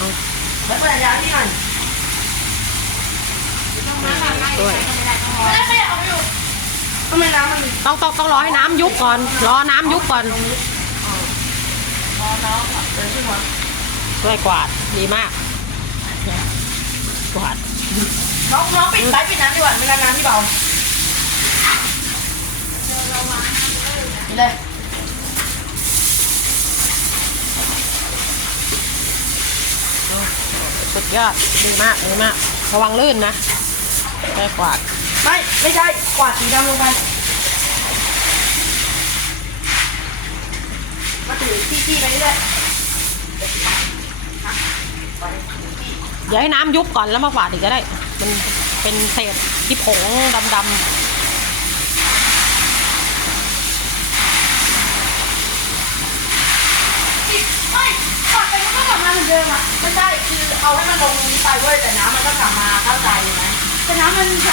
เอาแล้วเปิดยาที่หน่อยด้วยไม่ได้ไม่ได้เอาไปอยู่ทำไมน้ำมันต้องต้องต้องรอให้น้ำยุบก่อน รอน้ำยุบก่อนร้อนแล้วเดินขึ้นมาช่วยกวาดดีมาก กวาดน้องน้องปิดไฟปิดน้ำดีกว่าไม่งั้นน้ำที่เบานี่เลย สุดยอดดีมากดีมาก ระวังลื่นนะช่วยกวาดไม่ไม่ใช่กวาดสีดำลงไปมาถือที่ๆไปเรื่อยเดี๋ยวให้น้ำยุบก่อนแล้วมากวาดอีกก็ได้ มันเป็นเศษที่ผงดำไม่กวาดไปมันก็กลับมา เหมือนเดิมอะไม่ใช่คือเอาให้มันลงตรงนี้ไปด้วยแต่น้ำมันก็กลับมาเข้าใจไหมแต่น้ำมันใส